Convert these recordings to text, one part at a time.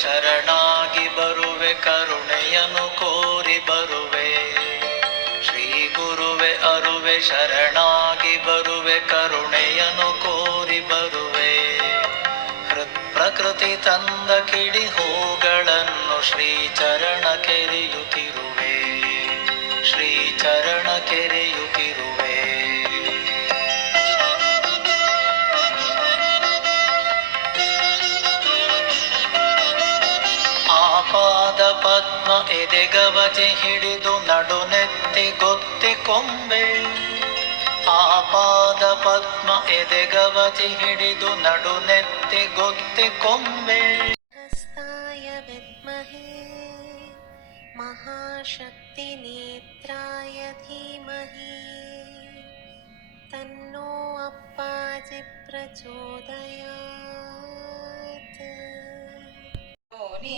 ಶರಣಾಗಿ ಬರುವೆ ಕರುಣೆಯನು ಕೋರಿ ಬರುವೆ ಶ್ರೀ ಗುರುವೆ ಅರುವೆ ಶರಣಾಗಿ ಬರುವೆ ಕರುಣೆಯನು ಕೋರಿ ಬರುವೆ ಹೃತ್ ಪ್ರಕೃತಿ ತಂದ ಕಿಡಿ ಹೂಗಳನ್ನು ಶ್ರೀ ಚರಣ ಕೆರೆಯುತ್ತಿರುವೆ ಶ್ರೀ ಚರಣ गवजे हिडिदु नडु नेत्ति गति कोम्बे आपादपद्म यदि गवजे हिडिदु नडु नेत्ति गुप्ति कोम्बे हस्ताय विद्महे महाशक्तिनेत्राय धीमहि तन्नो ಓ ನೀ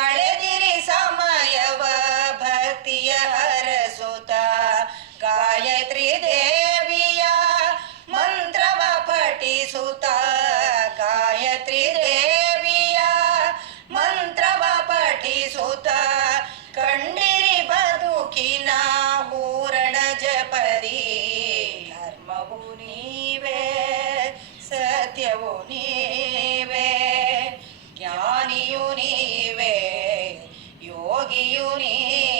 ಕಳೆದಿ দূরে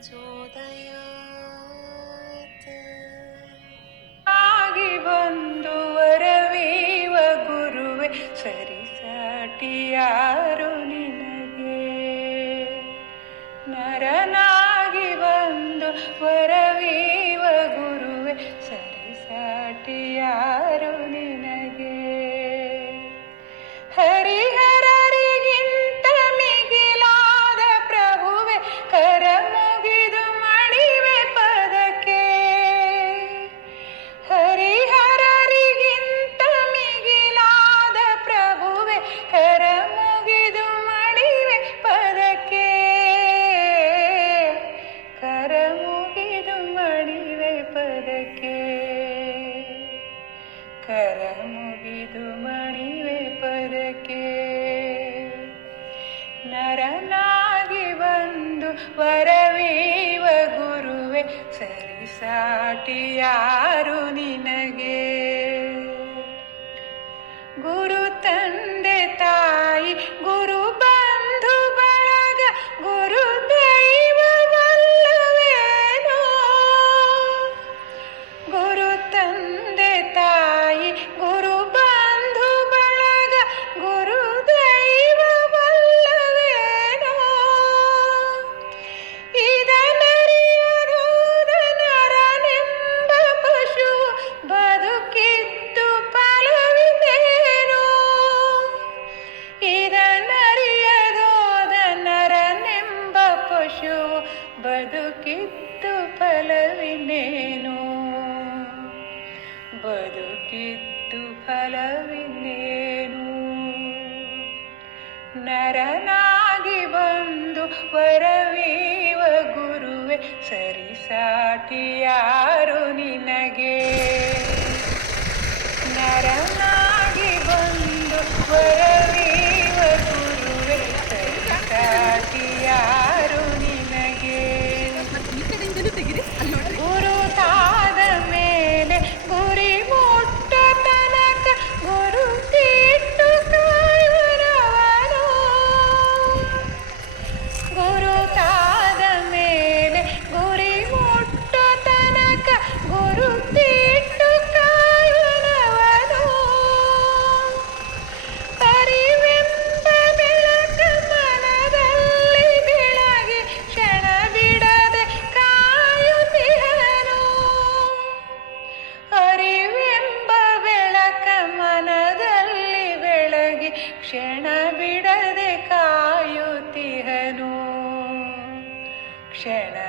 ಪ್ರಚೋದಯಾತ್ ಆಗಿ ಬಂದು ವರವೀವ ಗುರುವೆ ಸರಿಸಾಟಿಯಾರು ನಿನಗೆ ನರನಾಗಿ ಬಂದು ವರವೀವ ಗುರುವೆ ಸರಿಸಾಟಿಯಾರು ಯಾರು ನೀ ಬದುಕಿತ್ತು ಫಲವಿನ್ನೇನು ನರನಾಗಿ ಬಂದು ವರವೀವ ಗುರುವೆ ಸರಿಸಾಟಿಯ Yeah.